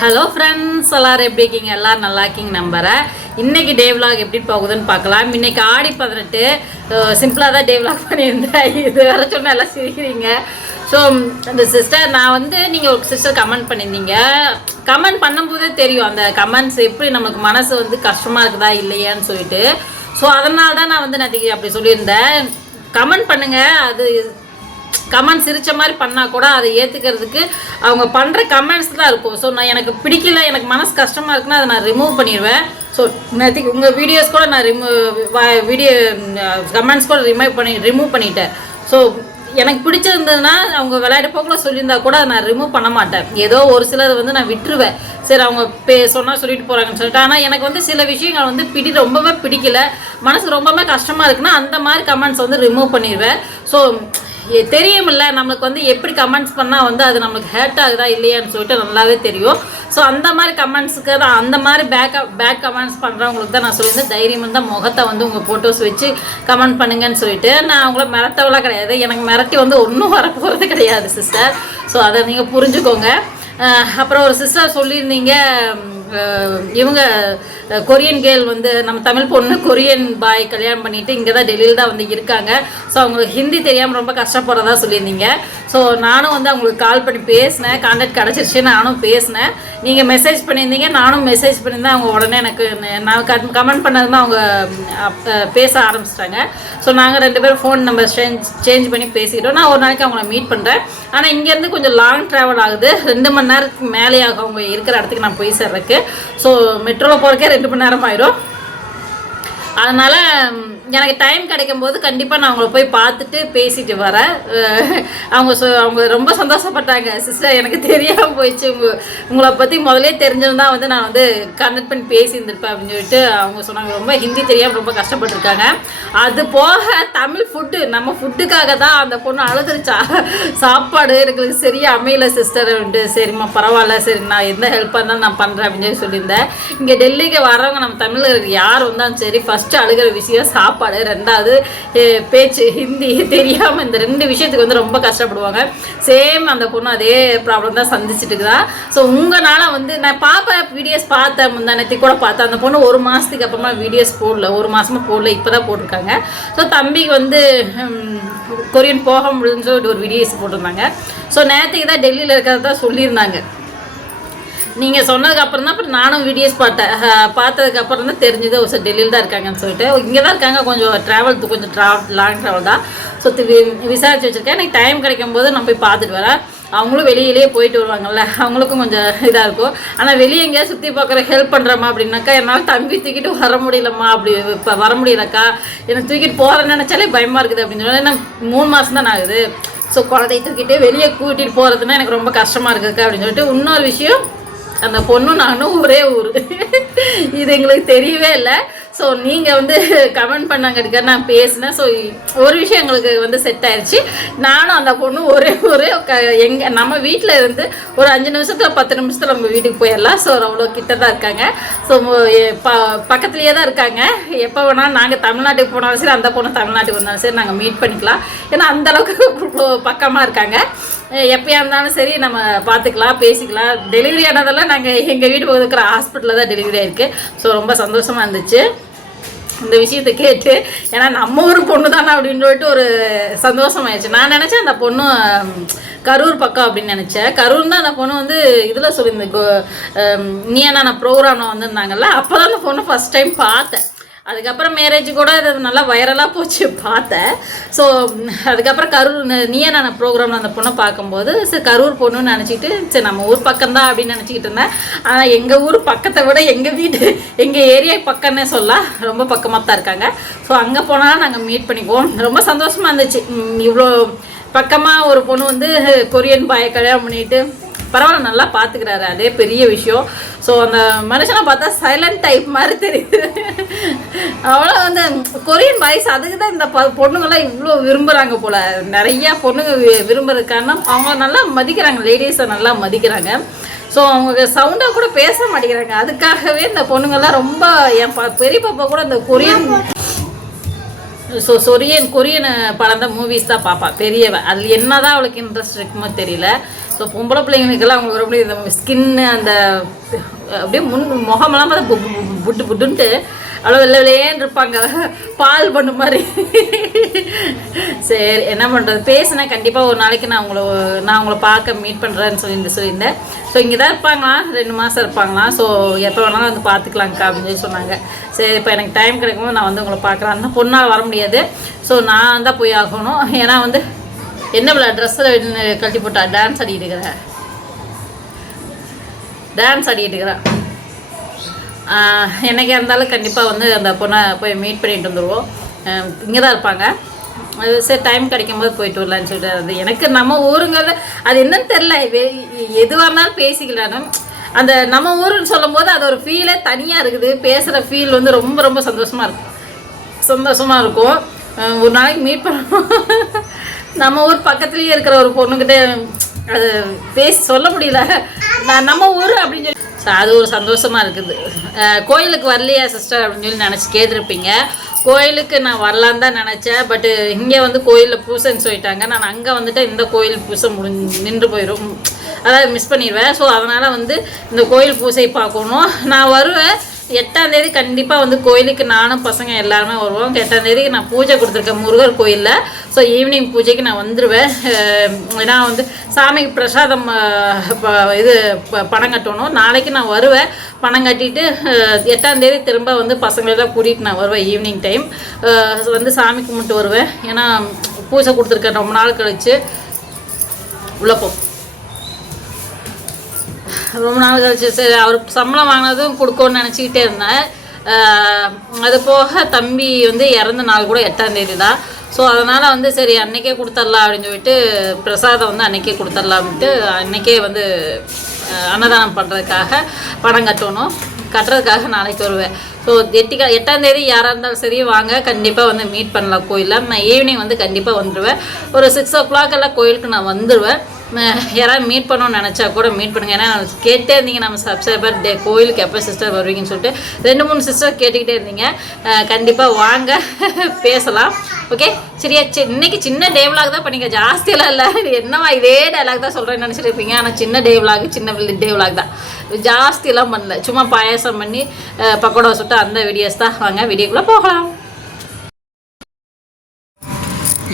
Hello friends எல்லாரும் எப்படி இருக்கீங்க? எல்லாரும் நல்லா இருக்கீங்க நம்புகிறேன் இன்றைக்கி டே விலாக் எப்படி போகுதுன்னு பார்க்கலாம். இன்றைக்கி ஆடி பதினெட்டு. சிம்பிளாக தான் டே விலாக் பண்ணியிருந்தேன். இது வர சொன்னால் எல்லாம் சிரிக்கிறீங்க. ஸோ அந்த சிஸ்டர் நான் வந்து நீங்கள் ஒரு சிஸ்டர் கமெண்ட் பண்ணியிருந்தீங்க. கமெண்ட் பண்ணும்போதே தெரியும். அந்த கமெண்ட்ஸ் எப்படி நமக்கு மனசு வந்து கஷ்டமாக இருக்குதா இல்லையான்னு சொல்லிட்டு. ஸோ அதனால தான் நான் வந்து நான் அப்படி சொல்லியிருந்தேன். கமெண்ட் பண்ணுங்கள் அது கமெண்ட் சிரிச்ச மாதிரி பண்ணால் கூட அதை ஏற்றுக்கிறதுக்கு அவங்க பண்ணுற கமெண்ட்ஸ் தான் இருக்கும். ஸோ நான் எனக்கு பிடிக்கல எனக்கு மனசு கஷ்டமாக இருக்குன்னா அதை நான் ரிமூவ் பண்ணிடுவேன். ஸோ நேற்றுக்கு உங்கள் வீடியோஸ் கூட நான் ரிமூவ் வீடியோ கமெண்ட்ஸ் கூட ரிமூவ் பண்ணி ரிமூவ் பண்ணிட்டேன். ஸோ எனக்கு பிடிச்சிருந்ததுன்னா அவங்க விளையாட்டு போக்கில் சொல்லியிருந்தா கூட அதை நான் ரிமூவ் பண்ண மாட்டேன். ஏதோ ஒரு சிலது வந்து நான் விட்டுருவேன். சரி அவங்க பே சொன்னால் சொல்லிட்டு போகிறாங்கன்னு சொல்லிட்டு. ஆனால் எனக்கு வந்து சில விஷயங்கள் வந்து பிடி ரொம்பவே பிடிக்கல. மனசு ரொம்பவே கஷ்டமாக இருக்குன்னா அந்த மாதிரி கமெண்ட்ஸ் வந்து ரிமூவ் பண்ணிடுவேன். ஸோ தெரியுமில்ல. நம்மளுக்கு வந்து எப்படி கமெண்ட்ஸ் பண்ணால் வந்து அது நம்மளுக்கு ஹேர்ட் ஆகுதா இல்லையான்னு சொல்லிட்டு நல்லாவே தெரியும். ஸோ அந்த மாதிரி கமெண்ட்ஸுக்கு தான் அந்த மாதிரி பேக் பேக் கமெண்ட்ஸ் பண்ணுறவங்களுக்கு தான் நான் சொல்லியிருந்தேன். தைரியம் இருந்தால் முகத்தை வந்து உங்கள் ஃபோட்டோஸ் வச்சு கமெண்ட் பண்ணுங்கன்னு சொல்லிட்டு. நான் அவங்கள மிரட்டவெல்லாம் கிடையாது. எனக்கு மிரட்டி வந்து ஒன்றும் வரப்போகிறது கிடையாது சிஸ்டர் ஸோ அதை நீங்கள் புரிஞ்சுக்கோங்க. அப்புறம் ஒரு சிஸ்டர் சொல்லியிருந்தீங்க இவங்க கொரியன் கேர்ள் வந்து நம்ம தமிழ் பொண்ணு கொரியன் பாய் கல்யாணம் பண்ணிட்டு இங்கே தான் டெல்லியில் தான் வந்து இருக்காங்க. ஸோ அவங்களுக்கு ஹிந்தி தெரியாமல் ரொம்ப கஷ்டப்படுறதா சொல்லியிருந்தீங்க. ஸோ நானும் வந்து அவங்களுக்கு கால் பண்ணி பேசினேன். கான்டாக்ட் கிடச்சிருச்சு. நானும் பேசினேன். நீங்கள் மெசேஜ் பண்ணியிருந்தீங்க. நானும் மெசேஜ் பண்ணியிருந்தேன். அவங்க உடனே எனக்கு நான் கமெண்ட் பண்ணதுமே அவங்க பேச ஆரம்பிச்சிட்டாங்க. ஸோ நாங்கள் ரெண்டு பேரும் ஃபோன் நம்பர் சேஞ்ச் சேஞ்ச் பண்ணி பேசிக்கிட்டோம். நான் ஒரு நாளைக்கு அவங்கள மீட் பண்ணுறேன் ஆனால் இங்கேருந்து கொஞ்சம் லாங் ட்ராவல் ஆகுது. ரெண்டு மணி நேரத்துக்கு மேலே ஆகும். அவங்க இருக்கிற இடத்துக்கு நான் போய் சேர்றதுக்கு. ஸோ மெட்ரோவில் போகிறக்கே ரெண்டு மணி நேரம் ஆயிரும். அதனால் எனக்கு டைம் கிடைக்கும் போது கண்டிப்பாக நான் அவங்கள போய் பார்த்துட்டு பேசிட்டு வரேன். அவங்க சொ அவங்க ரொம்ப சந்தோஷப்பட்டாங்க. சிஸ்டர் எனக்கு தெரியாமல் போயிடுச்சு. உங்க உங்களை பற்றி முதலே தெரிஞ்சிருந்தா வந்து நான் வந்து கனெக்ட் பண்ணி பேசியிருந்திருப்பேன் அப்படின்னு சொல்லிட்டு அவங்க சொன்னாங்க. ரொம்ப ஹிந்தி தெரியாமல் ரொம்ப கஷ்டப்பட்டிருக்காங்க. அது போக தமிழ் ஃபுட்டு நம்ம ஃபுட்டுக்காக தான் அந்த பொண்ணு அழுதுருச்சா? சாப்பாடு எனக்கு சரியாக அமையல சிஸ்டர் சரிம்மா பரவாயில்ல. சரி நான் எந்த ஹெல்ப்பாக இருந்தாலும் நான் பண்ணுறேன் அப்படின்னு சொல்லி சொல்லியிருந்தேன். இங்கே டெல்லிக்கு வரவங்க நம்ம தமிழில் யார் வந்தாலும் சரி ஃபஸ்ட்டு அழுகிற விஷயம் சாப்பாடு ரெண்டாவது பேச்சு ஹிந்தி தெரியாமல் இந்த ரெண்டு விஷயத்துக்கு வந்து ரொம்ப கஷ்டப்படுவாங்க. சேம் அந்த பொண்ணு அதே ப்ராப்ளம் தான் சந்திச்சுட்டு இருக்குதா ஸோ உங்களால் வந்து நான் பாப்பா வீடியோஸ் பார்த்தேன் முந்தானத்தி கூட பார்த்தேன். அந்த பொண்ணு ஒரு மாதத்துக்கு அப்புறமா வீடியோஸ் போடல. ஒரு மாதமாக போடல. இப்போ தான் போட்டிருக்காங்க. ஸோ தம்பிக்கு வந்து கொரியன் போக முடியும்னு சொல்லிட்டு ஒரு வீடியோஸ் போட்டிருந்தாங்க. ஸோ நேற்றுக்கு தான் டெல்லியில் இருக்கிறதா சொல்லியிருந்தாங்க. நீங்கள் சொன்னதுக்கு அப்புறம் தான் அப்புறம் நானும் வீடியோஸ் பார்த்தேன் பார்த்ததுக்கு அப்புறம் தான் தெரிஞ்சது ஒரு சார் டெல்லியில் தான் இருக்காங்கன்னு சொல்லிட்டு. இங்கே தான் இருக்காங்க கொஞ்சம் ட்ராவல் கொஞ்சம் ட்ரா லாங் ட்ராவல் தான். ஸோ விசாரிச்சு வச்சுருக்கேன். எனக்கு டைம் கிடைக்கும் போது நான் போய் பார்த்துட்டு வரேன். அவங்களும் வெளியிலேயே போயிட்டு வருவாங்கல்ல அவங்களுக்கும் கொஞ்சம் இதாக இருக்கும். ஆனால் வெளியே எங்கேயாவது சுற்றி பார்க்குற ஹெல்ப் பண்ணுறம்மா அப்படின்னாக்கா என்னால் தம்பி தூக்கிட்டு வர முடியலம்மா அப்படி இப்போ வர முடியலக்கா. எனக்கு தூக்கிட்டு போகிறேன்னு நினச்சாலே பயமாக இருக்குது அப்படின்னு சொல்லி ஏன்னா மூணு மாதம் தான் ஆகுது. ஸோ குழந்தைய தூக்கிட்டு வெளியே கூட்டிகிட்டு போகிறதுனா எனக்கு ரொம்ப கஷ்டமாக இருக்குக்கா அப்படின்னு சொல்லிட்டு இன்னொரு விஷயம் அந்த பொண்ணும் நானும் ஒரே ஊர். இது எங்களுக்கு தெரியவே இல்லை. ஸோ நீங்கள் வந்து கமெண்ட் பண்ணாங்க நான் பேசினேன். ஸோ ஒரு விஷயம் எங்களுக்கு வந்து செட் ஆயிடுச்சு நானும் அந்த பொண்ணும் ஒரே ஒரே எங்கள் நம்ம வீட்டில் இருந்து ஒரு அஞ்சு நிமிஷத்தில் பத்து நிமிஷத்தில் நம்ம வீட்டுக்கு போயிடலாம். ஸோ அவ்வளோ கிட்ட தான் இருக்காங்க ஸோ ப பக்கத்துலேயே தான் இருக்காங்க. எப்போ வேணாலும் நாங்கள் தமிழ்நாட்டுக்கு போனாலும் சரி அந்த பொண்ணு தமிழ்நாட்டுக்கு வந்தாலும் சரி நாங்கள் மீட் பண்ணிக்கலாம். ஏன்னா அந்தளவுக்கு பக்கமாக இருக்காங்க. எப்பயா இருந்தாலும் சரி நம்ம பார்த்துக்கலாம் பேசிக்கலாம். டெலிவரி ஆனதெல்லாம் நாங்கள் எங்கள் வீடு பக்கத்துல இருக்கிற ஹாஸ்பிட்டலில் தான் டெலிவரி ஆயிருக்கு. ஸோ ரொம்ப சந்தோஷமாக இருந்துச்சு. இந்த விஷயத்தை கேட்டு ஏன்னா நம்ம ஊர் பொண்ணு தானே அப்படின்னு சொல்லிட்டு ஒரு சந்தோஷமாயிடுச்சு. நான் நினச்சேன் அந்த பொண்ணு கரூர் பக்கம் அப்படின்னு நினச்சேன். கரூர் தான் அந்த பொண்ணு வந்து இதில் சொல்லியிருந்தேன் நீ என்ன ப்ரோக்ராமில் வந்திருந்தாங்கல்ல அப்போ தான் அந்த பொண்ணு ஃபஸ்ட் டைம் பார்த்தேன். அதுக்கப்புறம் மேரேஜ் கூட இது நல்லா வைரலாக போச்சு பார்த்தேன். ஸோ அதுக்கப்புறம் கரூர் நீயே நான் ப்ரோக்ராமில் அந்த பொண்ணை பார்க்கும்போது சரி கரூர் பொண்ணுன்னு நினச்சிக்கிட்டு சரி நம்ம ஊர் பக்கம்தான் அப்படின்னு நினச்சிக்கிட்டு இருந்தேன். ஆனால் எங்கள் ஊர் பக்கத்தை விட எங்கள் வீடு எங்கள் ஏரியா பக்கம்னே சொல்லலாம். ரொம்ப பக்கமாக தான் இருக்காங்க. ஸோ அங்கே போனால் நாங்கள் மீட் பண்ணிக்குவோம். ரொம்ப சந்தோஷமாக இருந்துச்சு. இவ்வளோ பக்கமாக ஒரு பொண்ணு வந்து கொரியன் பாயை கல்யாணம் பண்ணிட்டு பரவாயில்ல நல்லா பார்த்துக்கிறாரு அதே பெரிய விஷயம். ஸோ அந்த மனுஷனை பார்த்தா சைலண்ட் டைப் மாதிரி தெரியுது. அவ்வளோ வந்து கொரியன் பாய்ஸ் அதுக்கு தான் இந்த ப பொண்ணுங்கள்லாம் இவ்வளோ விரும்புகிறாங்க போல். நிறையா பொண்ணுங்க வி- விரும்புறதுக்கு காரணம் அவங்க நல்லா மதிக்கிறாங்க லேடிஸை நல்லா மதிக்கிறாங்க. ஸோ அவங்க சவுண்டாக கூட பேச மாட்டேங்கிறாங்க. அதுக்காகவே இந்த பொண்ணுங்கள்லாம் ரொம்ப என் ப பெரிய பாப்பா கூட இந்த கொரியன் ஸோ கொரியன் கொரியன் படம் தான் மூவிஸ் தான் பார்ப்பா பெரியவன் அதில் என்னதான் அவளுக்கு இன்ட்ரெஸ்ட் இருக்குமோ தெரியல. ஸோ பொம்பளை பிள்ளைங்களுக்கெல்லாம் அவங்களுக்கு ரொம்ப இந்த ஸ்கின்னு அந்த அப்படியே முன் முகமெல்லாம் பார்த்தா புட்டு புட்டுன்ட்டு அவ்வளோ வெள்ளை வெள்ளையேன்னு இருப்பாங்க. பால் பண்ணு மாதிரி. சரி என்ன பண்ணுறது பேசினேன் கண்டிப்பாக ஒரு நாளைக்கு நான் உங்களை நான் உங்களை பார்க்க மீட் பண்ணுறேன்னு சொல்லி சொல்லியிருந்தேன். ஸோ இங்கே தான் இருப்பாங்களாம் ரெண்டு மாதம் இருப்பாங்களாம் ஸோ எப்போ வேணாலும் வந்து பார்த்துக்கலாங்க்கா அப்படின்னு சொல்லி சொன்னாங்க. சரி இப்போ எனக்கு டைம் கிடைக்கும்போது நான் வந்து உங்களை பார்க்குறேன். அந்த பொண்ணால் வர முடியாது. ஸோ நான் தான் போய் ஆகணும். ஏன்னா வந்து என்ன விழா ட்ரெஸ்ஸில் கட்டி போட்டா டான்ஸ் ஆடிட்டு இருக்கிறேன் டான்ஸ் ஆடிட்டு இருக்கிறேன் ஆஹ் இருந்தாலும் கண்டிப்பாக வந்து அந்த பொண்ணை போய் மீட் பண்ணிட்டு வந்துடுவோம் இங்கே தான் இருப்பாங்க. அது சரி டைம் கிடைக்கும் போது போயிட்டு வரலான்னு சொல்லிட்டு அது எனக்கு நம்ம ஊருங்கிறது அது என்னன்னு தெரில எதுவாக இருந்தாலும் பேசிக்கலாம் அந்த நம்ம ஊருன்னு சொல்லும் போது அது ஒரு ஃபீலே தனியாக இருக்குது. பேசுகிற ஃபீல் வந்து ரொம்ப ரொம்ப சந்தோஷமாக இருக்கும். சந்தோஷமாக இருக்கும். ஒரு நாளைக்கு மீட் பண்ணுவோம். நம்ம ஊர் பக்கத்துலேயே இருக்கிற ஒரு பொண்ணுக்கிட்ட அது பேசி சொல்ல முடியல. நான் நம்ம ஊர் அப்படின்னு சொல்லி அது ஒரு சந்தோஷமாக இருக்குது. கோயிலுக்கு வரலையா சிஸ்டர் அப்படின்னு சொல்லி நினச்சி கேட்டிருப்பீங்க. கோயிலுக்கு நான் வரலான்னு தான் நினச்சேன். பட்டு இங்கே வந்து கோயிலில் பூசைன்னு சொல்லிட்டாங்க. நான் அங்கே வந்துட்டு இந்த கோயில் பூசை முடிஞ்சு நின்று போயிடும் அதாவது மிஸ் பண்ணிடுவேன் ஸோ அதனால் வந்து இந்த கோயில் பூசை பார்க்கணும். நான் வருவேன். எட்டாம் தேதி கண்டிப்பாக வந்து கோயிலுக்கு நானும் பசங்க எல்லாருமே வருவோம். எட்டாம் தேதி நான் பூஜை கொடுத்துருக்கேன் முருகர் கோயிலில். ஸோ ஈவினிங் பூஜைக்கு நான் வந்துடுவேன் ஏன்னா வந்து சாமிக்கு பிரசாதம் இது ப- பணம் கட்டணும். நாளைக்கு நான் வருவேன். பணம் கட்டிட்டு எட்டாம் தேதி திரும்ப வந்து பசங்களெல்லாம் கூட்டிகிட்டு நான் வருவேன் ஈவினிங் டைம் வந்து சாமி கும்பிட்டு வருவேன். ஏன்னா பூஜை கொடுத்துருக்கேன் ரொம்ப நாள் கழிச்சு. உள்ள போ. ரொம்ப நாள் கழிச்சு சரி அவருக்கு சம்பளம் வாங்கினதும் கொடுக்கணும்னு நினச்சிக்கிட்டே இருந்தேன். அது போக தம்பி வந்து இறந்த நாள் கூட எட்டாம் தேதி தான் ஸோ அதனால் வந்து சரி அன்னைக்கே கொடுத்துடலாம் அப்படின்னு சொல்லிட்டு பிரசாதம் வந்து அன்னைக்கே கொடுத்துடலாம்ட்டு அன்னைக்கே வந்து அன்னதானம் பண்ணுறதுக்காக பணம் கட்டணும். கட்டுறதுக்காக நாளைக்கு வருவேன். ஸோ எட்டிக்கா எட்டாம் தேதி யாராக இருந்தாலும் சரி வாங்க. கண்டிப்பாக வந்து மீட் பண்ணலாம் கோயிலில். நான் ஈவினிங் வந்து கண்டிப்பாக வந்துடுவேன் ஒரு சிக்ஸ் ஓ கிளாக் எல்லாம் கோயிலுக்கு நான் வந்துடுவேன் யாராவது மீட் பண்ணணும்னு நினச்சா கூட மீட் பண்ணுங்க. ஏன்னா கேட்டே இருந்தீங்க நம்ம சப்ஸ்கிரைபர் டே கோயிலுக்கு எப்போ சிஸ்டர் வருவீங்கன்னு சொல்லிட்டு. ரெண்டு மூணு சிஸ்டர் கேட்டுக்கிட்டே இருந்தீங்க. கண்டிப்பாக வாங்க. பேசலாம். ஓகே சரியா சி இன்னைக்கு சின்ன டே தான் பண்ணிக்க. ஜாஸ்தியெல்லாம் இல்லை. என்னவா இதே டைலாக் தான் சொல்கிறேன்னு நினச்சிட்டு இருப்பீங்க. ஆனால் சின்ன டே சின்ன டே தான். ஜாஸ்தியெல்லாம் பண்ணல. சும்மா பாயாசம் பண்ணி பக்கோடா சுட்டு அந்த வீடியோஸ் தான். வாங்க வீடியோக்குள்ளே போகலாம்.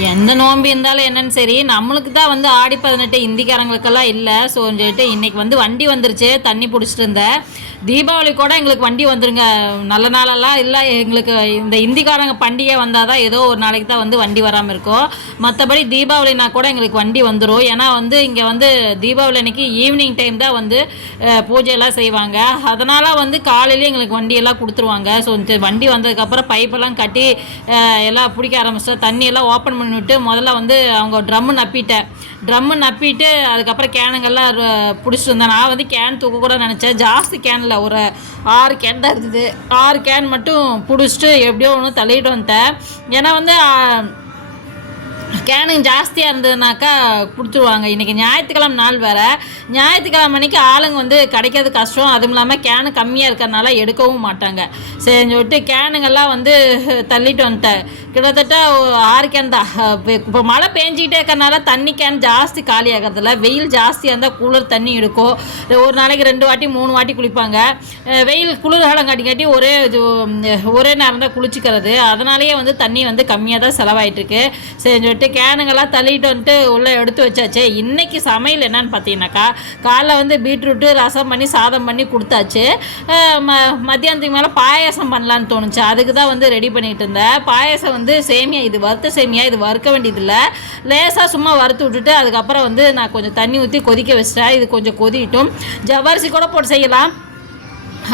எந்த நோம்பு இருந்தாலும் என்னன்னு சரி நம்மளுக்கு தான் வந்து ஆடி பதினெட்டு இந்திக்காரங்களுக்கெல்லாம் இல்லை. ஸோ சொல்லிட்டு இன்றைக்கி வந்து வண்டி வந்துருச்சு தண்ணி பிடிச்சிட்டு இருந்தேன். தீபாவளி கூட எங்களுக்கு வண்டி வந்துருங்க நல்ல நாளெல்லாம் இல்லை. எங்களுக்கு இந்த இந்திக்காரங்க பண்டிகை வந்தால் தான் ஏதோ ஒரு நாளைக்கு தான் வந்து வண்டி வராமல் இருக்கும். மற்றபடி தீபாவளினா கூட எங்களுக்கு வண்டி வந்துடும் ஏன்னா வந்து இங்கே வந்து தீபாவளி அன்னைக்கு ஈவினிங் டைம் தான் வந்து பூஜையெல்லாம் செய்வாங்க. அதனால் வந்து காலையிலேயே எங்களுக்கு வண்டியெல்லாம் கொடுத்துருவாங்க. ஸோ வண்டி வந்ததுக்கப்புறம் பைப்பெல்லாம் கட்டி எல்லாம் பிடிக்க ஆரம்பிச்சா தண்ணியெல்லாம் ஓப்பன் பண்ணி பண்ணிவிட்டு முதல்ல வந்து அவங்க ட்ரம்மு நப்பிட்டேன். ட்ரம்மு நப்பிட்டு அதுக்கப்புறம் கேனுங்கெல்லாம் பிடிச்சிட்டு இருந்தேன் நான் வந்து கேன் தூக்க கூட நினச்சேன். ஜாஸ்தி கேனில் ஒரு ஆறு கேன் தான் இருந்தது. ஆறு கேன் மட்டும் பிடிச்சிட்டு எப்படியோ ஒன்று தள்ளிட்டு வந்துட்டேன் ஏன்னா வந்து ஆ, கேனு ஜாஸ்தியாக இருந்ததுனாக்கா கொடுத்துருவாங்க. இன்றைக்கி ஞாயிற்றுக்கிழமை நாள் வேறு. ஞாயிற்றுக்கிழமை அன்னைக்கு ஆளுங்க வந்து கிடைக்கிறது கஷ்டம். அதுவும் இல்லாமல் கேனு கம்மியாக இருக்கிறனால எடுக்கவும் மாட்டாங்க. சரின்னு சொல்லிட்டு கேனுங்கெல்லாம் வந்து தள்ளிட்டு வந்துட்டேன். கிட்டத்தட்ட ஆறு கேன் தான். இப்போ மழை பேஞ்சிக்கிட்டே இருக்கிறனால தண்ணி கேன் ஜாஸ்தி காலி ஆகிறதில்ல. வெயில் ஜாஸ்தியாக இருந்தால் கூலர் தண்ணி எடுக்கும். ஒரு நாளைக்கு ரெண்டு வாட்டி மூணு வாட்டி குளிப்பாங்க. வெயில் குளிர்காலம் காட்டி காட்டி ஒரே இது, ஒரே நேரம் தான் குளிச்சுக்கிறது. அதனாலேயே வந்து தண்ணி வந்து கம்மியாக தான் செலவாயிட்டுருக்கு. சரி சொல்லிட்டு கேனுங்கெல்லாம் தள்ளிட்டு வந்துட்டு உள்ளே எடுத்து வச்சாச்சு. இன்றைக்கி சமையல் என்னன்னு பார்த்தீங்கன்னாக்கா காலைல வந்து பீட்ரூட்டு ரசம் பண்ணி சாதம் பண்ணி கொடுத்தாச்சு. ம மத்தியானத்துக்கு மேலே பாயாசம் பண்ணலான்னு தோணுச்சு. அதுக்கு தான் வந்து ரெடி பண்ணிகிட்டு இருந்தேன். பாயாசம் வந்து வந்து சேமியா இது வறுத்த சேமியா இது வறுக்க வேண்டியதில்லை. லேசாக சும்மா வறுத்து விட்டுட்டு அதுக்கப்புறம் வந்து நான் கொஞ்சம் தண்ணி ஊற்றி கொதிக்க வச்சிட்டேன். இது கொஞ்சம் கொதிட்டும் ஜவ்வரிசி கூட போட்டு செய்யலாம்.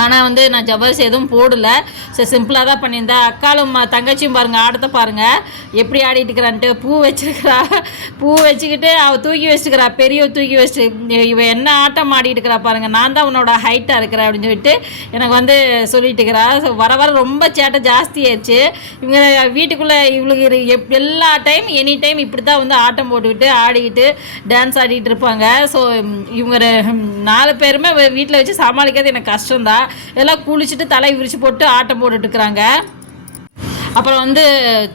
ஆனால் வந்து நான் ஜவ்வரிசி எதுவும் போடல. சரி சிம்பிளாக தான் பண்ணியிருந்தேன் அக்காலும் தங்கச்சியும் பாருங்கள் ஆடத்தை பாருங்கள் எப்படி ஆடிட்டுக்கிறான்ட்டு பூ வச்சுருக்கிறா. பூ வச்சுக்கிட்டு அவள் தூக்கி வச்சுருக்கிறா பெரிய தூக்கி வச்சு. இவ என்ன ஆட்டம் ஆடிட்டுக்கிறா பாருங்கள் நான் தான் உன்னோட ஹைட்டாக இருக்கிறேன் அப்படின்னு சொல்லிட்டு எனக்கு வந்து சொல்லிட்டு இருக்கிறா. ஸோ வர வர ரொம்ப சேட்டை ஜாஸ்தி ஆயிடுச்சு. இவங்க வீட்டுக்குள்ளே இவளுக்கு இரு- எப் எல்லா டைம் எனி டைம் இப்படி தான் வந்து ஆட்டம் போட்டுக்கிட்டு ஆடிக்கிட்டு டான்ஸ் ஆடிக்கிட்டு இருப்பாங்க. ஸோ இவங்க நாலு பேருமே வீட்டில் வச்சு சமாளிக்கிறது எனக்கு கஷ்டம்தான். எல்லாம் குளிச்சுட்டு தலை விரிச்சு போட்டு ஆட்டம் போட்டுட்டு இருக்கிறாங்க. அப்புறம் வந்து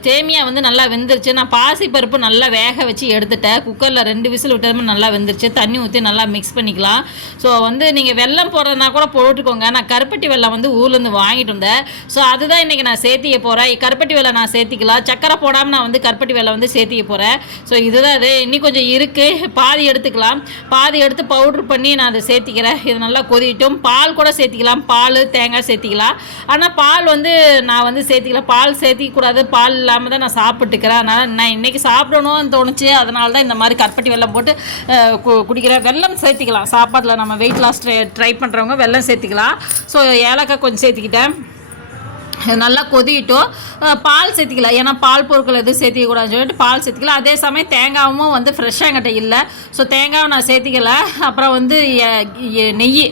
சேமியா வந்து நல்லா வெந்துருச்சு. நான் பாசி பருப்பு நல்லா வேக வச்சு எடுத்துட்டேன். குக்கரில் ரெண்டு விசில் விட்டதுமே நல்லா வெந்துருச்சு. தண்ணி ஊற்றி நல்லா மிக்ஸ் பண்ணிக்கலாம். ஸோ வந்து நீங்கள் வெல்லம் போடுறதுனா கூட போட்டுக்கோங்க. நான் கருப்பட்டி வெள்ளம் வந்து ஊர்லேருந்து வாங்கிட்டு வந்தேன். ஸோ அதுதான் இன்றைக்கி நான் சேர்த்திக்க போகிறேன் கருப்பட்டி வெள்ளம் நான் சேர்த்திக்கலாம். சக்கரை போடாமல் நான் வந்து கருப்பட்டி வெள்ளம் வந்து சேர்த்திக்க போகிறேன் ஸோ இதுதான் இது இன்னும் கொஞ்சம் இருக்குது பாதி எடுத்துக்கலாம். பாதி எடுத்து பவுட்ரு பண்ணி நான் அதை சேர்த்திக்கிறேன். இது நல்லா கொதிட்டும் பால் கூட சேர்த்திக்கலாம். பால் தேங்காய் சேர்த்திக்கலாம். ஆனால் பால் வந்து நான் வந்து சேர்த்திக்கலாம் பால் சேர்த்திக்கூடாது பால் இல்லாமல் தான் நான் சாப்பிட்டுக்கிறேன். அதனால் நான் இன்றைக்கி சாப்பிடணும்னு தோணுச்சு. அதனால தான் இந்த மாதிரி கருப்பட்டி வெல்லம் போட்டு கு- குடிக்கிறேன். வெல்லம் சேர்த்திக்கலாம். சாப்பாட்டில் நம்ம வெயிட் லாஸ் ட்ரை ட்ரை பண்ணுறவங்க வெல்லம் சேர்த்திக்கலாம். ஸோ ஏலக்காய் கொஞ்சம் சேர்த்திக்கிட்டேன். நல்லா கொதிட்டும் பால் சேர்த்திக்கல. ஏன்னா பால் பொருட்கள் எதுவும் சேர்த்திக்க கூடாதுன்னு சொல்லிட்டு பால் சேர்த்திக்கலாம் அதே சமயம் தேங்காவும் வந்து ஃப்ரெஷ்ஷாக என்கிட்ட இல்லை. ஸோ தேங்காவை நான் சேர்த்திக்கல. அப்புறம் வந்து எ- நெய்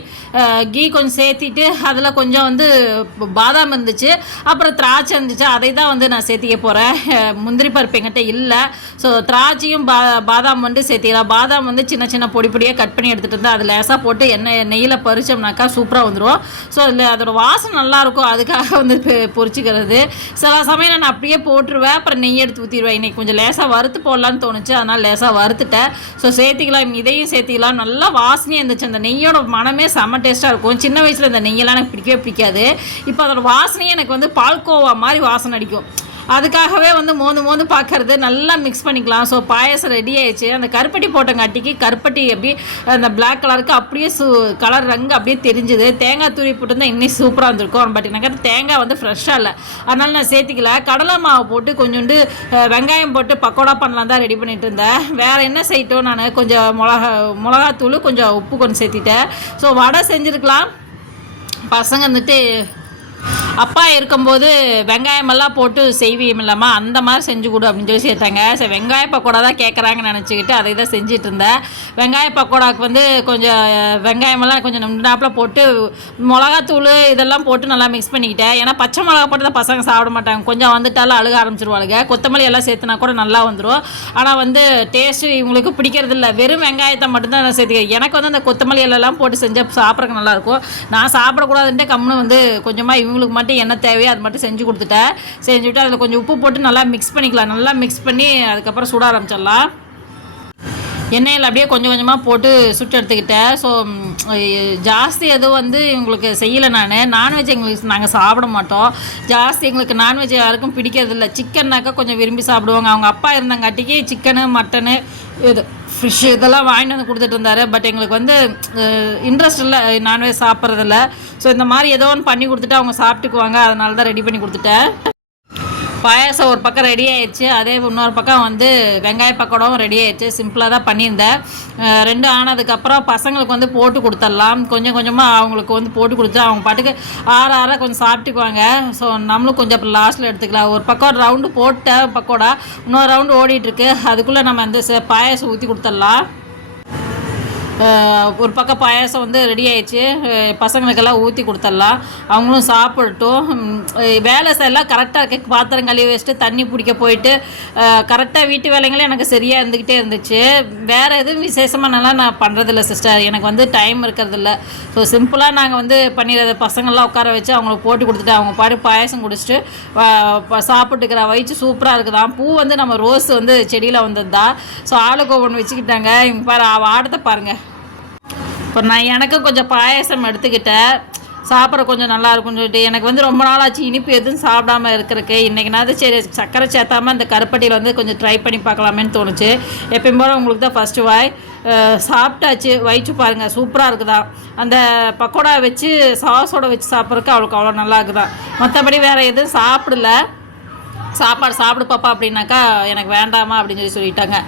கீ கொஞ்சம் சேர்த்திட்டு அதில் கொஞ்சம் வந்து பாதாம் இருந்துச்சு. அப்புறம் திராட்சை இருந்துச்சு. அதை தான் வந்து நான் சேர்த்திக்க போகிறேன் முந்திரி பருப்பு எங்கிட்ட இல்லை. ஸோ திராட்சையும் பா பாதாம் வந்து சேர்த்திக்கலாம் பாதாம் வந்து சின்ன சின்ன பொடி பொடியாக கட் பண்ணி எடுத்துகிட்டு இருந்தால் அது லேசாக போட்டு எண்ணெய் நெய்யில் பறிச்சோம்னாக்கா சூப்பராக வந்துடும் ஸோ அதில் அதோட வாசனை நல்லாயிருக்கும் அதுக்காக வந்து பொறிச்சிக்கிறது. சில சமயம் நான் அப்படியே போட்டுருவேன். அப்புறம் நெய் எடுத்து ஊற்றிடுவேன் இன்னைக்கு கொஞ்சம் லேசாக வறுத்து போடலான்னு தோணுச்சு. அதனால் லேசாக வறுத்துட்டேன். ஸோ சேர்த்திக்கலாம். இதையும் சேர்த்திக்கலாம். நல்லா வாசனையாக இருந்துச்சு. அந்த நெய்யோட மனமே செம்ம டேஸ்ட்டாக இருக்கும். சின்ன வயசில் இந்த நெய்யெல்லாம் எனக்கு பிடிக்கவே பிடிக்காது. இப்போ அதோட வாசனையே எனக்கு வந்து பால்கோவா மாதிரி வாசனை அடிக்கும். அதுக்காகவே வந்து மோந்து மோந்து பார்க்கறது நல்லா மிக்ஸ் பண்ணிக்கலாம். ஸோ பாயாசம் ரெடி ஆயிடுச்சு. அந்த கருப்பட்டி போட்டங்காட்டிக்கு கருப்பட்டி அப்படியே அந்த பிளாக் கலருக்கு அப்படியே சூ கலர் ரங்கு அப்படியே தெரிஞ்சுது. தேங்காய் தூவி போட்டிருந்தா இன்னும் சூப்பராக இருந்திருக்கும். பட் எனக்கு தேங்காய் வந்து ஃப்ரெஷ்ஷாக இல்லை. அதனால நான் சேர்த்திக்கல. கடலை மாவு போட்டு கொஞ்சோண்டு வெங்காயம் போட்டு பக்கோடா பண்ணலாம் தான் ரெடி பண்ணிட்டு இருந்தேன். வேறு என்ன செய்யட்டும் நான்? கொஞ்சம் மிளகா மிளகாத்தூள் கொஞ்சம் உப்பு கொஞ்சம் சேர்த்திட்டேன். ஸோ வடை செஞ்சுருக்கலாம். பசங்க வந்துட்டு அப்பா இருக்கும்போது வெங்காயமெல்லாம் போட்டு செய்வியும் இல்லாமா அந்த மாதிரி செஞ்சு கொடு அப்படின்னு சொல்லி சேர்த்தாங்க. சரி வெங்காய பக்கோடா தான் கேட்குறாங்கன்னு நினச்சிக்கிட்டு அதை தான் செஞ்சுட்டு இருந்தேன். வெங்காய பக்கோடாவுக்கு வந்து கொஞ்சம் வெங்காயமெல்லாம் கொஞ்சம் நம்பினாப்பில் போட்டு மிளகாத்தூள் இதெல்லாம் போட்டு நல்லா மிக்ஸ் பண்ணிக்கிட்டேன். ஏன்னா பச்சை மிளகா போட்டு தான் பசங்க சாப்பிட மாட்டாங்க. கொஞ்சம் வந்துட்டாலும் அழுக ஆரம்பிச்சிருவாளுங்க. கொத்தமல்லி எல்லாம் சேர்த்துனா கூட நல்லா வந்துடும் ஆனால் வந்து டேஸ்ட்டு இவங்களுக்கு பிடிக்கிறது இல்லை. வெறும் வெங்காயத்தை மட்டும்தான் நான் சேர்த்துக்கிறேன். எனக்கு வந்து அந்த கொத்தமல்லி எல்லாம் போட்டு செஞ்சால் சாப்பிட்றதுக்கு நல்லாயிருக்கும் நான் சாப்பிடக்கூடாதுன்ட்டு கம்முன்னு வந்து கொஞ்சமாக இவங்களுக்கு மட்டும் என்ன தேவையோ அது மட்டும் செஞ்சு கொடுத்துட்டேன். செஞ்சுட்டு அதில் கொஞ்சம் உப்பு போட்டு நல்லா மிக்ஸ் பண்ணிக்கலாம். நல்லா மிக்ஸ் பண்ணி அதுக்கப்புறம் சுட ஆரம்பிச்சிடலாம். எண்ணெயில் அப்படியே கொஞ்சம் கொஞ்சமாக போட்டு சுட்டு எடுத்துக்கிட்டேன். ஸோ ஜாஸ்தி எதுவும் வந்து இவங்களுக்கு செய்யலை நான். நான்வெஜ் எங்களுக்கு நாங்கள் சாப்பிட மாட்டோம். ஜாஸ்தி எங்களுக்கு நான்வெஜ் யாருக்கும் பிடிக்கிறதில்ல. சிக்கன்னாக்கா கொஞ்சம் விரும்பி சாப்பிடுவாங்க. அவங்க அப்பா இருந்தங்காட்டிக்கு சிக்கனு மட்டனு இது ஃபிஷ் இதெல்லாம் வாங்கிட்டு வந்து கொடுத்துட்டு இருந்தார். பட் எங்களுக்கு வந்து இன்ட்ரெஸ்ட் இல்லை. நான்வெஜ் சாப்பிட்றதில்ல. ஸோ இந்த மாதிரி ஏதோ ஒன்று பண்ணி கொடுத்துட்டு அவங்க சாப்பிட்டுக்குவாங்க. அதனால தான் ரெடி பண்ணி கொடுத்துட்டேன். பாயாசம் ஒரு பக்கம் ரெடி ஆயிடுச்சு. அதே இன்னொரு பக்கம் வந்து வெங்காய பக்கோடாவும் ரெடி ஆயிடுச்சு. சிம்பிளாக தான் பண்ணியிருந்தேன். ரெண்டு ஆனதுக்கப்புறம் பசங்களுக்கு வந்து போட்டு கொடுத்துடலாம். கொஞ்சம் கொஞ்சமாக அவங்களுக்கு வந்து போட்டு கொடுத்து அவங்க பாட்டுக்கு ஆற ஆற கொஞ்சம் சாப்பிட்டுக்குவாங்க. ஸோ நம்மளும் கொஞ்சம் அப்புறம் லாஸ்ட்டில் எடுத்துக்கலாம். ஒரு பக்கம் ரவுண்டு போட்டேன் பக்கோடா இன்னொரு ரவுண்டு ஓடிட்டுருக்கு அதுக்குள்ளே நம்ம வந்து பாயாசம் ஊற்றி கொடுத்துடலாம். ஒரு பக்கம் பாயாசம் வந்து ரெடி ஆயிடுச்சு. பசங்களுக்கெல்லாம் ஊற்றி கொடுத்துடலாம். அவங்களும் சாப்பிடட்டும். வேலை எல்லாம் கரெக்டாக இருக்கு. பாத்திரம் கழுவி வச்சுட்டு தண்ணி பிடிக்க போயிட்டு கரெக்டாக வீட்டு வேலைங்களே எனக்கு சரியாக இருந்துக்கிட்டே இருந்துச்சு. வேறு எதுவும் விசேஷமானலாம் நான் பண்ணுறதில்ல சிஸ்டர் எனக்கு வந்து டைம் இருக்கிறதில்ல. ஸோ சிம்பிளாக நாங்கள் வந்து பண்ணிடுறது பசங்கள்லாம் உட்கார வச்சு அவங்களுக்கு போட்டு கொடுத்துட்டு அவங்க பாட்டு பாயாசம் குடிச்சிட்டு சாப்பிட்டுக்கிற வயிற்று சூப்பராக இருக்குதான். பூ வந்து நம்ம ரோஸ் வந்து செடியில் வந்ததுதான். ஸோ ஆளுக்கு ஒவ்வொன்று வச்சுக்கிட்டாங்க. இவங்க பாரு அவள் ஆடத்தை பாருங்கள் இப்போ நான் எனக்கும் கொஞ்சம் பாயாசம் எடுத்துக்கிட்டேன். சாப்பிட கொஞ்சம் நல்லா இருக்கும்னு சொல்லிட்டு எனக்கு வந்து ரொம்ப நாள் ஆச்சு இனிப்பு எதுவும் சாப்பிடாம இருக்கிறதுக்கு. இன்றைக்கினாவது சரி சக்கரை சேர்த்தாமல் அந்த கருப்பட்டியில் வந்து கொஞ்சம் ட்ரை பண்ணி பார்க்கலாமேன்னு தோணுச்சு. எப்பயும் போல உங்களுக்கு தான் ஃபஸ்ட்டு வாய். சாப்பிட்டாச்சு வயிற்று பாருங்கள் சூப்பராக இருக்குதா? அந்த பக்கோடா வச்சு சாஸோட வச்சு சாப்பிட்றதுக்கு அவளுக்கு அவ்வளோ நல்லா இருக்குதா? மற்றபடி வேறு எதுவும் சாப்பிடல. சாப்பாடு சாப்பிடு பாப்பா அப்படின்னாக்கா எனக்கு வேண்டாமா அப்படின்னு சொல்லி சொல்லிட்டாங்க.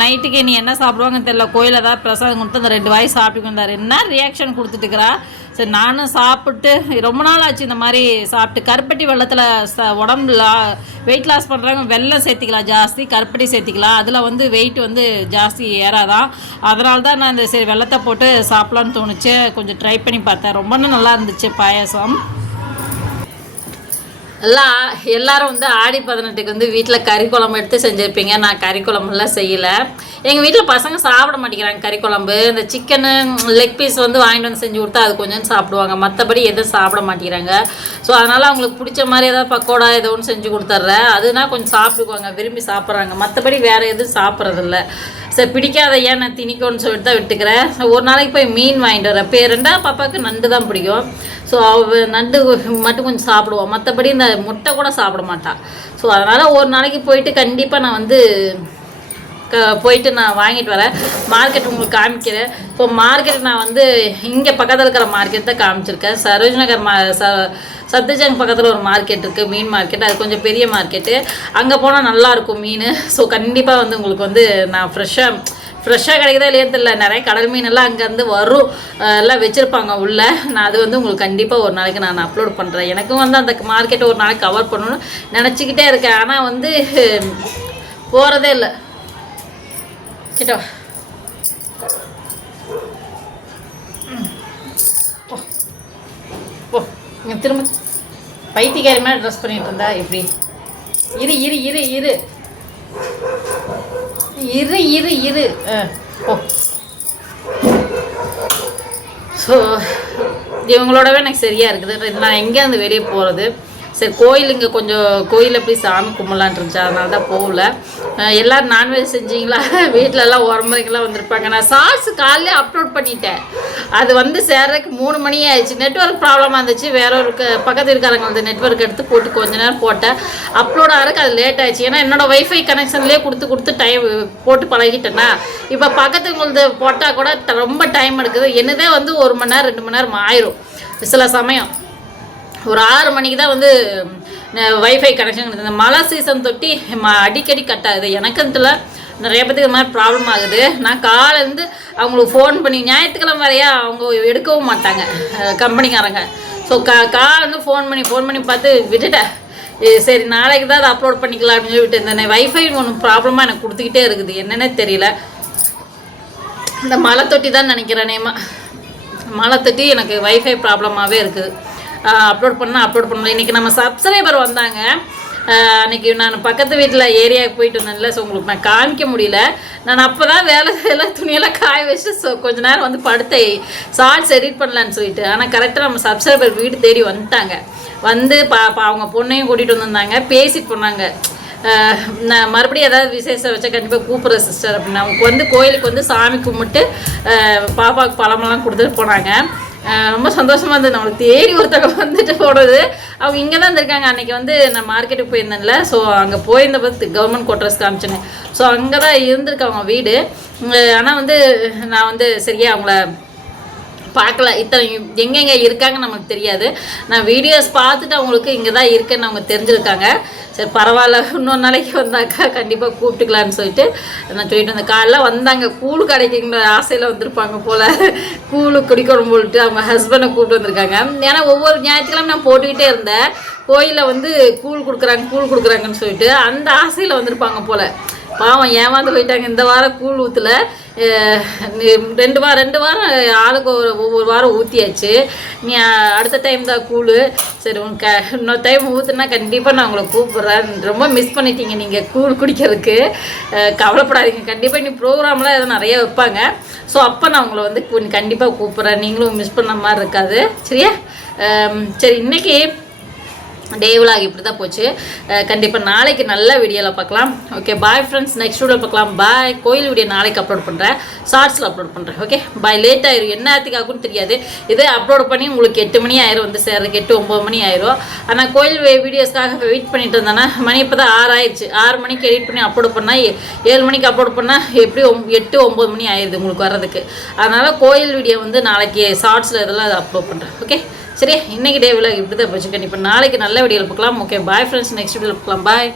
நைட்டுக்கு நீ என்ன சாப்பிடுவாங்கன்னு தெரியல. கோயிலில் ஏதாவது பிரசாதம் கொடுத்து அந்த ரெண்டு வாய் சாப்பிட்டு வந்தார் என்ன ரியாக்ஷன் கொடுத்துட்டுக்கிறா சரி நானும் சாப்பிட்டு ரொம்ப நாள் ஆச்சு இந்த மாதிரி சாப்பிட்டு. கருப்பட்டி வெள்ளத்தில் ச உடம்புல வெயிட் லாஸ் பண்ணுறவங்க வெள்ளம் சேர்த்திக்கலாம் ஜாஸ்தி கருப்பட்டி சேர்த்திக்கலாம். அதில் வந்து வெயிட் வந்து ஜாஸ்தி ஏறாதான். அதனால தான் நான் இந்த சரி வெள்ளத்தை போட்டு சாப்பிட்லான்னு தோணுச்சு. கொஞ்சம் ட்ரை பண்ணி பார்த்தேன். ரொம்ப நல்லா இருந்துச்சு பாயாசம். எல்லாம் எல்லாரும் வந்து ஆடி பதினெட்டுக்கு வந்து வீட்டில் கறி குழம்பு எடுத்து செஞ்சுருப்பீங்க. நான் கறி குழம்புலாம் செய்யலை. எங்கள் வீட்டில் பசங்க சாப்பிட மாட்டேங்கிறாங்க கறி குழம்பு. இந்த சிக்கனு லெக் பீஸ் வந்து வாங்கிட்டு வந்து செஞ்சு கொடுத்தா அது கொஞ்சம் சாப்பிடுவாங்க. மற்றபடி எதுவும் சாப்பிட மாட்டேங்கிறாங்க. ஸோ அதனால் அவங்களுக்கு பிடிச்ச மாதிரி ஏதாவது பக்கோடா ஏதோ ஒன்று செஞ்சு கொடுத்துட்றேன் அதுனா கொஞ்சம் சாப்பிட்டுக்குவாங்க விரும்பி சாப்பிட்றாங்க. மற்றபடி வேறு எதுவும் சாப்பிட்றதில்ல. சரி பிடிக்காத ஏன் நான் திணிக்கோன்னு சொல்லிட்டு தான் விட்டுக்கிறேன். ஒரு நாளைக்கு போய் மீன் வாங்கிட்டு வரேன். இப்போ ரெண்டா பாப்பாவுக்கு நண்டு தான் பிடிக்கும். ஸோ அவள் நண்டு மட்டும் கொஞ்சம் சாப்பிடுவோம் மற்றபடி இந்த முட்டை கூட சாப்பிட மாட்டாள் ஸோ அதனால் ஒரு நாளைக்கு போயிட்டு கண்டிப்பாக நான் வந்து க போயிட்டு நான் வாங்கிட்டு வரேன். மார்க்கெட் உங்களுக்கு காமிக்கிறேன். இப்போ மார்க்கெட் நான் வந்து இங்கே பக்கத்தில் இருக்கிற மார்க்கெட் தான் காமிச்சிருக்கேன். சரோஜ் நகர் மா ச சத்யஜங் பக்கத்தில் ஒரு மார்க்கெட் இருக்குது மீன் மார்க்கெட் அது கொஞ்சம் பெரிய மார்க்கெட்டு அங்கே போனால் நல்லாயிருக்கும் மீன். ஸோ கண்டிப்பாக வந்து உங்களுக்கு வந்து நான் ஃப்ரெஷ்ஷாக ஃப்ரெஷ்ஷாக கிடைக்குதா இல்லையான்னு தெரியல. நிறைய கடல் மீனெல்லாம் அங்கேருந்து வரும். எல்லாம் வச்சுருப்பாங்க உள்ளே. நான் அது வந்து உங்களுக்கு கண்டிப்பாக ஒரு நாளைக்கு நான் அப்லோட் பண்ணுறேன் எனக்கும் வந்து அந்த மார்க்கெட்டை ஒரு நாளைக்கு கவர் பண்ணணும்னு நினச்சிக்கிட்டே இருக்கேன். ஆனால் வந்து போகிறதே இல்லை. கிட்ட? ஓ திரும்ப பைத்தியக்காரி மாதிரி ட்ரெஸ் பண்ணிட்டு இருந்தா எப்படி? இரு இரு இரு இரு. இரு இரு இரு. ஆ ஸோ இவங்களோடவே எனக்கு சரியாக இருக்குது. நான் எங்கேருந்து வெளியே போகிறது சரி கோயில் இங்கே கொஞ்சம் கோயிலில் போய் சாமி கும்பலான் இருந்துச்சு. அதனால தான் போகல எல்லோரும் நான்வெஜ் செஞ்சீங்களா? வீட்டிலலாம் எல்லாம் உரம்பரைக்கெல்லாம் வந்திருப்பாங்க. நான் ஷார்ட்ஸ் காலையில் அப்லோட் பண்ணிட்டேன். அது வந்து சேர்றதுக்கு மூணு மணி ஆயிடுச்சு. நெட்ஒர்க் ப்ராப்ளமாக இருந்துச்சு. வேற ஒரு க- பக்கத்து இருக்காரங்க வந்து நெட்ஒர்க் எடுத்து போட்டு கொஞ்ச நேரம் போட்டேன். அப்லோட் ஆகிறதுக்கு அது லேட் ஆயிடுச்சு. ஏன்னா என்னோட வைஃபை கனெக்ஷன்லேயே கொடுத்து கொடுத்து டைம் போட்டு பழகிட்டேன்னா இப்போ பக்கத்துங்களது போட்டால் கூட ரொம்ப டைம் எடுக்குது. என்னதே வந்து ஒரு மணி நேரம் ரெண்டு மணி நேரம் ஆயிரும். சில சமயம். ஒரு ஆறு மணிக்கு தான் வந்து வைஃபை கனெக்ஷன் இந்த மழை சீசன் தொட்டி ம அடிக்கடி கட் ஆகுது. எனக்குன்ட்டுல நிறைய பேத்துக்கு இது மாதிரி ப்ராப்ளம் ஆகுது. நான் காலேருந்து அவங்களுக்கு ஃபோன் பண்ணி ஞாயிற்றுக்கிழமை வரையா அவங்க எடுக்கவும் மாட்டாங்க கம்பெனிக்காரங்க. ஸோ கா காலேருந்து ஃபோன் பண்ணி ஃபோன் பண்ணி பார்த்து விட்டுட்டேன். ஏ, சரி நாளைக்கு தான் அதை அப்லோட் பண்ணிக்கலாம் அப்படின்னு சொல்லி விட்டு இருந்தேன் வைஃபை ஒன்று ப்ராப்ளமாக எனக்கு கொடுத்துக்கிட்டே இருக்குது. என்னென்னே தெரியல. இந்த மலை தொட்டி தான் நினைக்கிறேன் நேமா மலை தொட்டி எனக்கு வைஃபை ப்ராப்ளமாகவே இருக்குது. அப்லோட் பண்ணால் அப்லோட் பண்ணல இன்றைக்கி நம்ம சப்ஸ்கிரைபர் வந்தாங்க. அன்றைக்கி அன்னைக்கு நான் பக்கத்து வீட்டில் ஏரியாவுக்கு போயிட்டு வந்தேன்ல ஸோ உங்களுக்கு நான் காமிக்க முடியல. நான் அப்போ தான் வேலை எல்லாம் துணியெல்லாம் காய வச்சு ஸோ கொஞ்ச நேரம் வந்து படுத்தை ஷார்ட்ஸ் எடிட் பண்ணலான்னு சொல்லிட்டு. ஆனால் கரெக்டாக நம்ம சப்ஸ்கிரைபர் வீடு தேடி வந்துட்டாங்க. வந்து பா பா- அவங்க பொண்ணையும் கூட்டிகிட்டு வந்திருந்தாங்க. பேசிட்டு போனாங்க. நான் மறுபடியும் ஏதாவது விசேஷம் வச்சா கண்டிப்பாக கூப்பிட்றேன் சிஸ்டர் அப்படின்னு அவங்க வந்து கோயிலுக்கு வந்து சாமி கும்பிட்டு பாப்பாவுக்கு பழமெல்லாம் கொடுத்துட்டு போனாங்க. ரொம்ப சந்தோஷமாக இருந்தது. நம்மளுக்கு தேடி ஒருத்தவங்க வந்துட்டு போனது. அவங்க இங்கே தான் இருந்திருக்காங்க. அன்றைக்கி வந்து நான் மார்க்கெட்டுக்கு போயிருந்தேன்ல. ஸோ அங்கே போயிருந்த போது கவர்மெண்ட் குவார்டர்ஸ் காமிச்சேங்க ஸோ அங்கே தான் இருந்திருக்கு அவங்க வீடு. ஆனால் வந்து நான் வந்து சரியா அவங்கள பார்க்கல. இத்தனை எங்கெங்கே இருக்காங்கன்னு நமக்கு தெரியாது. நான் வீடியோஸ் பார்த்துட்டு அவங்களுக்கு இங்கே தான் இருக்குன்னு அவங்க தெரிஞ்சிருக்காங்க. சரி பரவாயில்ல. இன்னொரு நாளைக்கு வந்தாக்கா கண்டிப்பாக கூப்பிட்டுக்கலான்னு சொல்லிட்டு நான் சொல்லிட்டு வந்தேன் காலைல வந்தாங்க. கூழ் கிடைக்குங்கிற ஆசையில் வந்திருப்பாங்க போல். கூழு குடிக்கணும் போட்டு அவங்க ஹஸ்பண்டை கூப்பிட்டு வந்திருக்காங்க. ஏன்னா ஒவ்வொரு ஞாயிற்றுக்கிழமை நான் போட்டுக்கிட்டே இருந்தேன். கோயிலில் வந்து கூழ் கொடுக்குறாங்க கூழ் கொடுக்குறாங்கன்னு சொல்லிட்டு அந்த ஆசையில் வந்திருப்பாங்க போல். பாவம் ஏமாந்து போயிட்டாங்க. இந்த வாரம் கூழ் ஊற்றல ரெண்டு வாரம் ரெண்டு வாரம் ஆளுக்கு ஒரு ஒவ்வொரு வாரம் ஊற்றியாச்சு நீ அடுத்த டைம் தான் கூழ். சரி உங்க இன்னொரு டைம் ஊற்றுனா கண்டிப்பாக நான் உங்களை கூப்பிட்றேன். ரொம்ப மிஸ் பண்ணிட்டீங்க நீங்கள் கூழ் குடிக்கிறதுக்கு. கவலைப்படாதீங்க. கண்டிப்பாக நீ ப்ரோக்ராம்லாம் எதுவும் நிறைய வைப்பாங்க. ஸோ அப்போ நான் உங்களை வந்து கண்டிப்பாக கூப்பிட்றேன். நீங்களும் மிஸ் பண்ண மாதிரி இருக்காது. சரியா? சரி இன்னைக்கு டே விலாக் இப்படி தான் போச்சு கண்டிப்பாக நாளைக்கு நல்ல வீடியோவில் பார்க்கலாம். ஓகே பாய் ஃப்ரெண்ட்ஸ் நெக்ஸ்ட் வீடியோவில் பார்க்கலாம். பாய் கோயில் வீடியோ நாளைக்கு அப்லோட் பண்ணுறேன் ஷார்ட்ஸில் அப்லோட் பண்ணுறேன் ஓகே பாய் லேட் ஆயிரும். என்ன ஆகும்னு தெரியாது. இதே அப்லோட் பண்ணி உங்களுக்கு எட்டு மணி ஆயிரும். வந்து சேர்றதுக்கு எட்டு ஒம்பது மணி ஆயிரும். ஆனால் கோயில் வீடியோஸ்க்காக வெயிட் பண்ணிட்டு இருந்தேன்னா மணி இப்போ தான் ஆறு ஆயிடுச்சு. ஆறு மணிக்கு எடிட் பண்ணி அப்லோட் பண்ணால் ஏழு மணிக்கு அப்லோட் பண்ணால் எப்படி எட்டு ஒம்பது மணி ஆயிடுது உங்களுக்கு வர்றதுக்கு. அதனால் கோயில் வீடியோ வந்து நாளைக்கு ஷார்ட்ஸில் இதெல்லாம் அப்லோட் பண்ணுறேன் ஓகே சரி இன்னைக்கு டே இப்படி தான் போச்சு. இப்போ நாளைக்கு நல்ல வீடியோவில் பார்க்கலாம். ஓகே பாய் ஃப்ரெண்ட்ஸ் நெக்ஸ்ட் வீடியோவில் பார்க்கலாம். பாய்